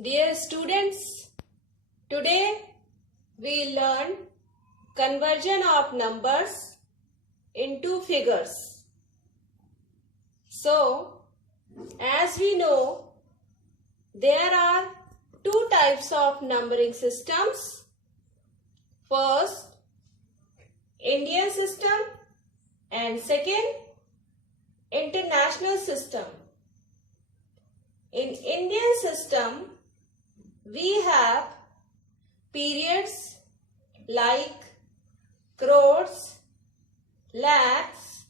Dear students, today we learn conversion of numbers into figures. So, as we know, there are two types of numbering systems. First, Indian system, and second, international system. In Indian system, we have periods like crores, lakhs,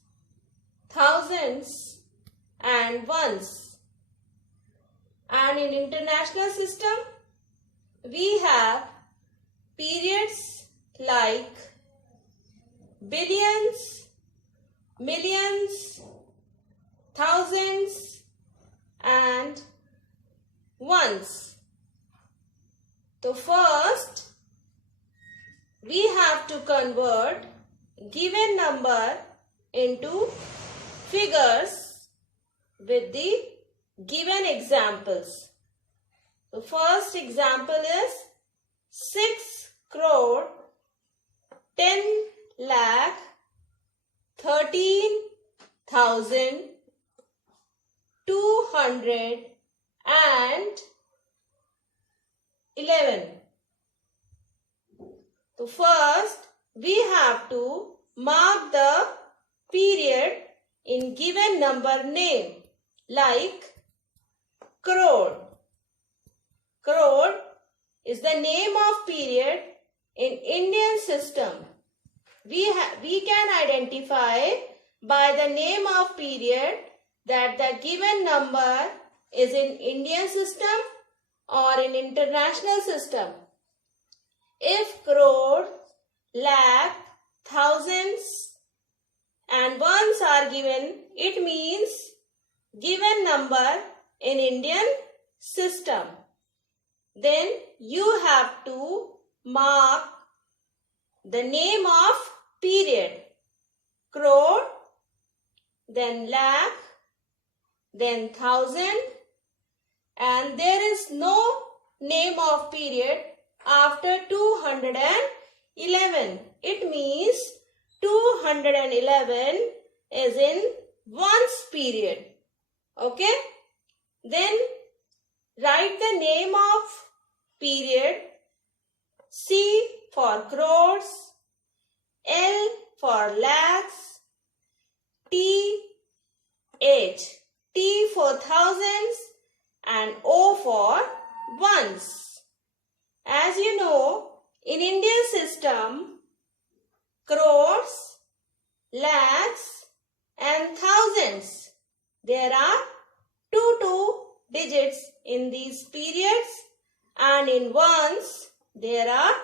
thousands and ones. And in international system, we have periods like billions, millions, thousands and ones. So first, we have to convert given number into figures with the given examples. The first example is 6 crore 10 lakh 13,211. So first, we have to mark the period in given number name like crore. Crore is the name of period in Indian system. We can identify by the name of period that the given number is in Indian system or in international system. If crore, lakh, thousands and ones are given, it means given number in Indian system. Then you have to mark the name of period. Crore, then lakh, then thousand, and there is no name of period after 211. It means 211 is in ones period. Okay? Then write the name of period. C for crores, L for lakhs, T for thousands and O for ones. As you know, in Indian system, crores, lakhs and thousands, there are two digits in these periods, and in ones there are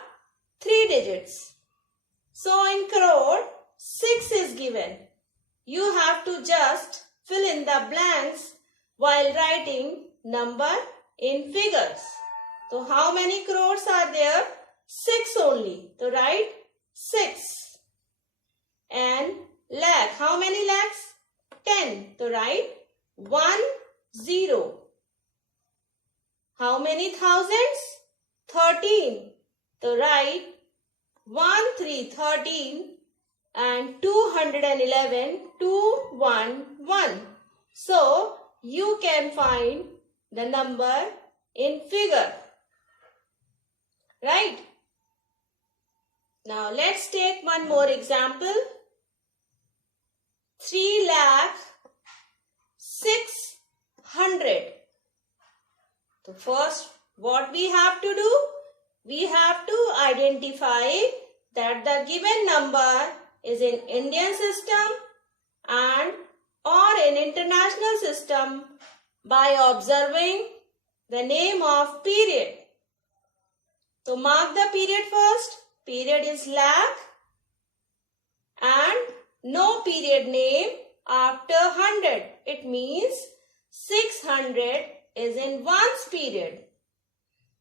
3 digits. So in crore, 6 is given. You have to just fill in the blanks while writing number in figures. So how many crores are there? 6 only. So write 6. And lakh, how many lakhs? 10. So write 1 0. How many thousands? 13. So write 1 3 13 and 211 211. So you can find the number in figure. Right? Now let's take one more example. 3,600,000. So first, what we have to do? We have to identify that the given number is in Indian system and or in international system by observing the name of period. So mark the period first. Period is lakh and no period name after 100. It means 600 is in ones period.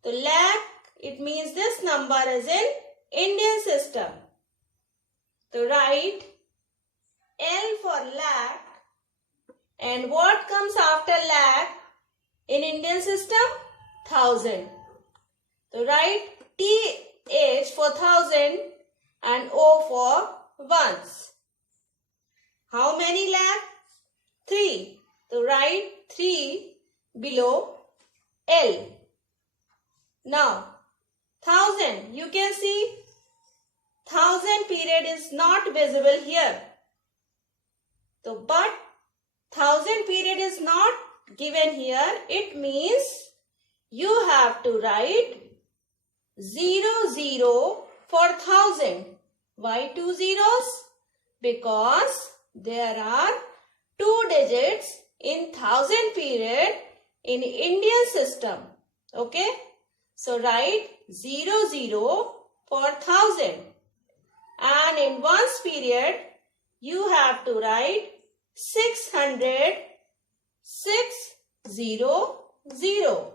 So lakh, it means this number is in Indian system. So write L for lakh. And what comes after lakh in Indian system? 1000. So write TH for 1000 and O for ones. How many lakh? 3. So write 3 below L. Now 1000, you can see 1000 period is not visible here. So but 1000 period is not given here. It means you have to write 00 for 1000. Why 2 zeros? Because there are 2 digits in 1000 period in Indian system. Okay? So write 00 for 1000. And in ones period, you have to write 600, 600.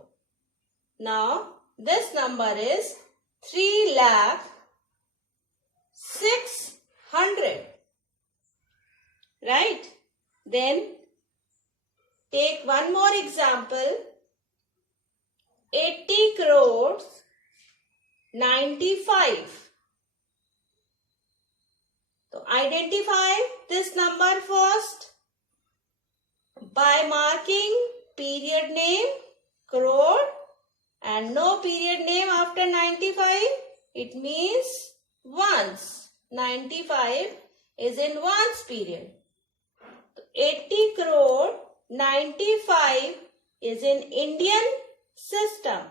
Now, this number is 3,600,000. Right? Then, take one more example. 80 crores 95. So, identify this number first by marking period name, crore, and no period name after 95. It means ones. 95 is in ones period. 80 crore 95 is in Indian system.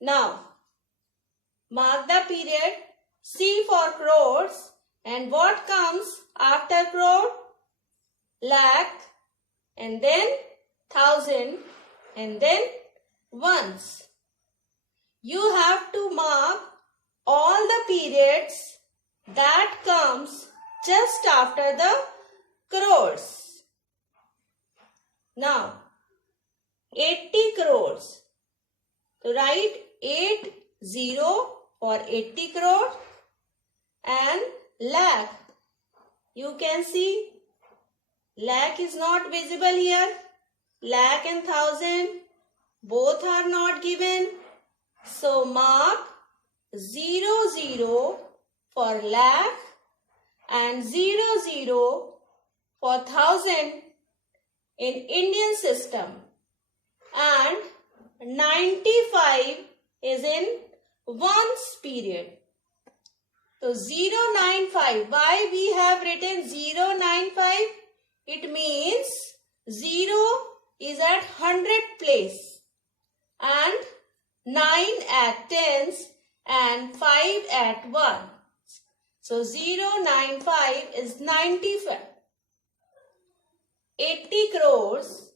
Now, mark the period. C for crores, and what comes after crore? Lakh, and then 1000, and then ones. You have to mark all the periods that comes just after the crores. Now, 80 crores. So write 80 for 80 crore. And lakh, you can see lakh is not visible here. Lakh and 1000 both are not given. So mark 00 for lakh and 00 for 1000 in Indian system. And 95 is in ones period. So 095, why we have written 095? It means 0 is at 100 place and 9 at tens and 5 at 1. So 095 is 95. 80 crores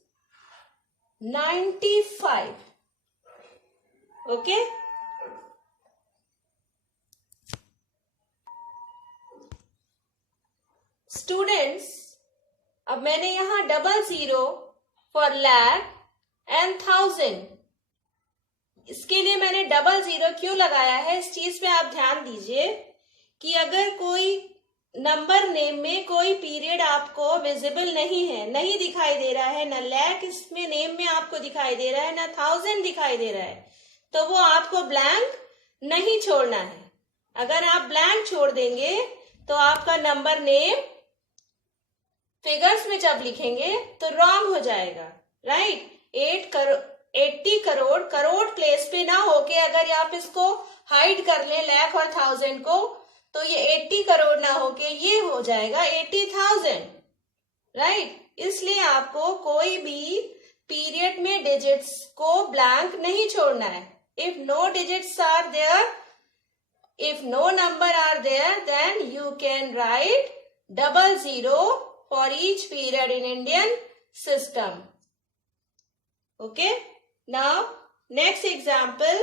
95. Okay? Students, अब मैंने यहाँ 00 for lakh and 1000, इसके लिए मैंने 00 क्यों लगाया है, इस चीज पे आप ध्यान दीजिए कि अगर कोई नंबर नेम में कोई पीरियड आपको विजिबल नहीं है, नहीं दिखाई दे रहा है, ना लैख इसमें नेम में आपको दिखाई दे रहा है, ना 1000 दिखाई दे रहा है, तो वो आपको ब्लैंक नहीं छोड़ना है. अगर आप ब्लैंक छोड़ देंगे तो आपका नंबर नेम फिगर्स में जब लिखेंगे तो रॉन्ग हो जाएगा. राइट? 80 करोड़ करोड़ प्लेस पे ना होके अगर आप इसको हाइड कर लें लैख और 1000 को, तो ये 80 करोड़ ना होके ये हो जाएगा 80,000. राइट? इसलिए आपको कोई भी पीरियड में डिजिट्स को ब्लैंक नहीं छोड़ना है. If no digits are there, if no number are there, then you can write 00 for each period in Indian system. Okay? Now, next example.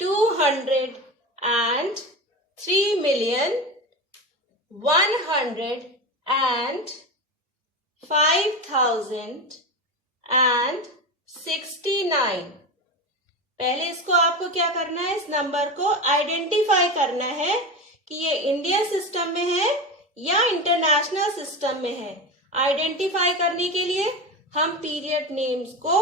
203,105,069. पहले इसको आपको क्या करना है, इस नंबर को आइडेंटिफाई करना है कि ये इंडियन सिस्टम में है या इंटरनेशनल सिस्टम में है. आइडेंटिफाई करने के लिए हम पीरियड नेम्स को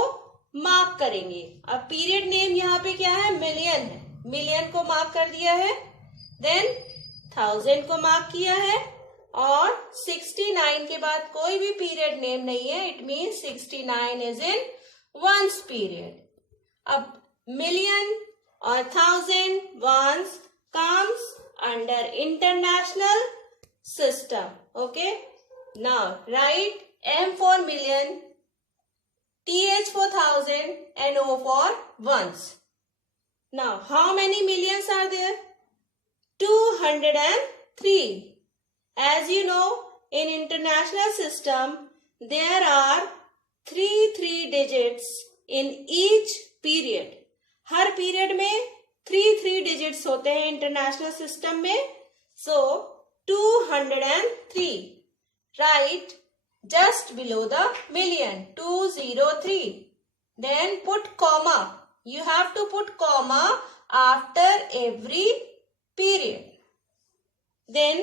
मार्क करेंगे। अब पीरियड नेम यहाँ पे क्या है, मिलियन है, मिलियन को मार्क कर दिया है। देन 1000 को मार्क किया है और 69 के बाद कोई भी पीरियड नेम नहीं है, it means 69 is in ones period. अब मिलियन और 1000 once comes under international system. Okay, now write M for million, TH for thousand, and O for ones. Now how many millions are there? 203. As you know, in international system there are three digits in each period. हर period में three digits होते हैं international system में। So 203 right just below the million 203. Then put comma, you have to put comma after every period. Then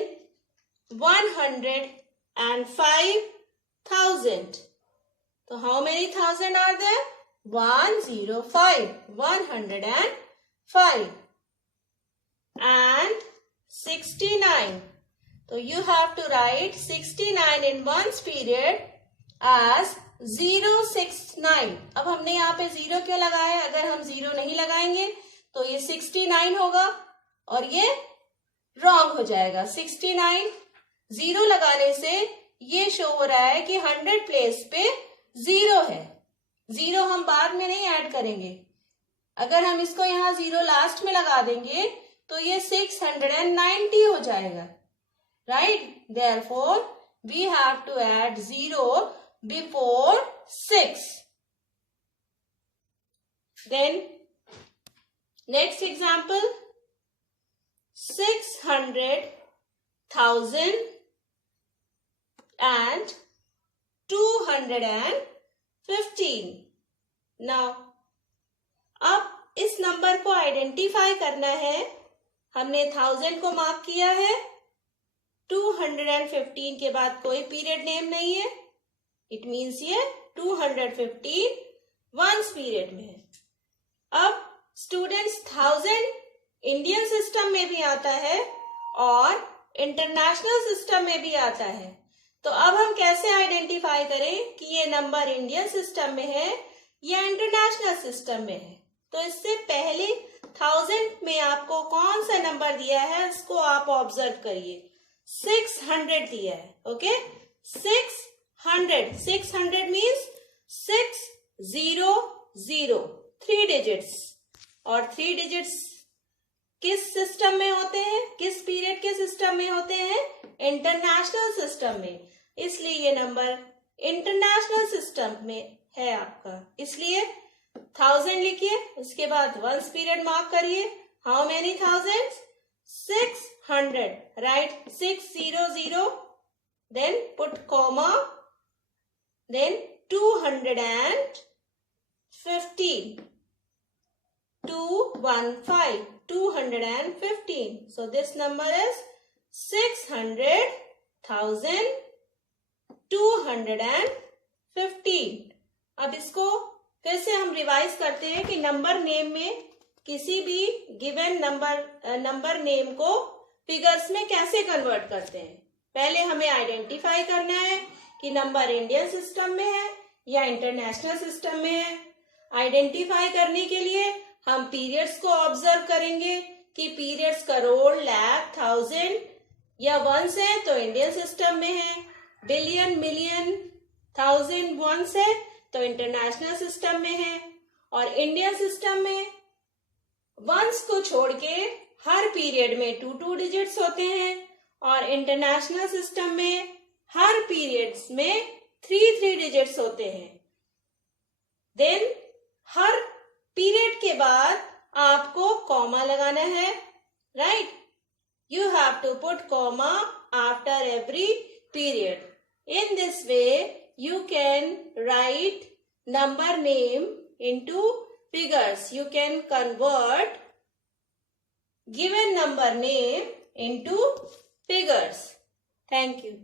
105,000. तो how many thousand are there? 105. 105 and 69. So you have to write 69 in ones period as 069. अब हमने यहाँ पे 0 क्यों लगाया है? अगर हम 0 नहीं लगाएंगे तो ये 69 होगा और ये रॉन्ग हो जाएगा. 69 0 लगाने से ये शो हो रहा है कि 100 प्लेस पे 0 है. 0 हम बाद में नहीं ऐड करेंगे. अगर हम इसको यहाँ 0 लास्ट में लगा देंगे तो ये 690 हो जाएगा. Right, therefore we have to add 0 before 6. Then next example, 600,000 and 215. Now अब इस नंबर को आइडेंटिफाई करना है. हमने 1000 को मार्क किया है. 215 के बाद कोई पीरियड नेम नहीं है. इट मीन्स ये 215 वंस पीरियड में है. अब स्टूडेंट्स 1000 इंडियन सिस्टम में भी आता है और इंटरनेशनल सिस्टम में भी आता है. तो अब हम कैसे आइडेंटिफाई करें कि ये नंबर इंडियन सिस्टम में है या इंटरनेशनल सिस्टम में है? तो इससे पहले 1000 में आपको कौन सा नंबर दिया है उसको आप ऑब्जर्व करिए. 600 दिया है. Okay, 600 means 600, 3 digits. और 3 डिजिट्स किस सिस्टम में होते हैं, किस पीरियड के सिस्टम में होते हैं? इंटरनेशनल सिस्टम में. इसलिए ये नंबर इंटरनेशनल सिस्टम में है आपका. इसलिए 1000 लिखिए, उसके बाद वंस पीरियड मार्क करिए. How many thousand? 600. Right, 600. Then put comma. Then 215. 215. So this number is 600,215. अब इसको फिर से हम रिवाइज करते हैं कि नंबर नेम में किसी भी गिवन नंबर नेम को फिगर्स में कैसे कन्वर्ट करते हैं. पहले हमें आइडेंटिफाई करना है कि नंबर इंडियन सिस्टम में है या इंटरनेशनल सिस्टम में है. आइडेंटिफाई करने के लिए हम पीरियड्स को ऑब्जर्व करेंगे कि पीरियड्स करोड़, लाख, 1000 या वंस है तो इंडियन सिस्टम में है. बिलियन, मिलियन, 1000 वंस है तो इंटरनेशनल सिस्टम में है. और इंडियन सिस्टम में वंस को छोड़ के हर पीरियड में 2 डिजिट्स होते हैं और इंटरनेशनल सिस्टम में हर पीरियड्स में 3 डिजिट्स होते हैं. देन हर पीरियड के बाद आपको कॉमा लगाना है. Right, you have to put comma after every period. In this way you can write number name into figures. You can convert given number name into figures. Thank you.